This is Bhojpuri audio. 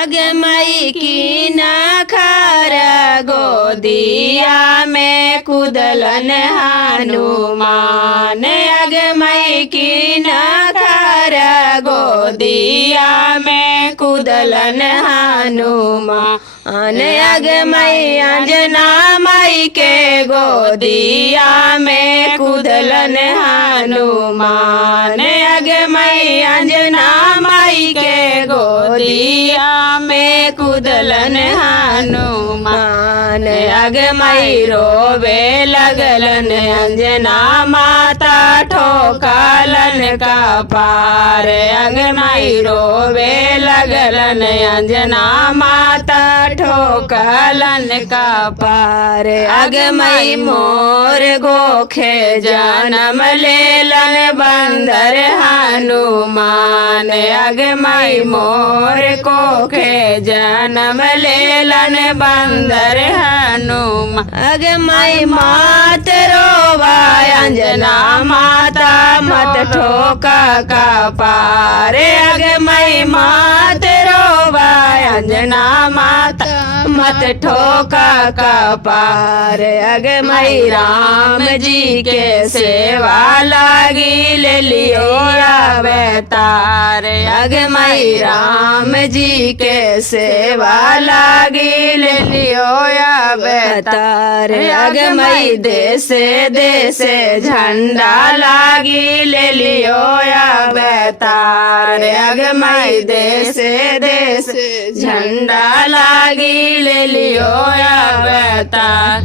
आगे मई की नखर गोदिया में कुदलन हनुमान। आगे मई की नखर गोदिया में कुदलन हनुमान। आगे मई अंजना मई के गोदिया में कुदलन हनुमान। आगे मई अंजना मई के गोदिया में कुदलन हनुमान। आगे मई रोवे लगलन अंजना माता ठोकलन का पार। आगे मई रोवे लगलन अंजना माता ठोकलन का पार। आगे मई मोर गोखे जन्म लेलन बंदर हनुमान। आगे मई मोर गोखे जन्म लेलन बंदर हनुमान। आगे मई मात रोवा अंजना माता मत ठोका का पार। आगे मई मात रोवा अंजना माता मत ठोका का पार। आगे मई राम जी के सेवा लागी ले लियो अवतार। आगे मई राम जी के सेवा लागी ले लियो अवतार। आगे मई देशे देशे झंडा लागी ले लियो अवतार। आगे मई देशे देशे झंडा लागी ले लियो अवतार।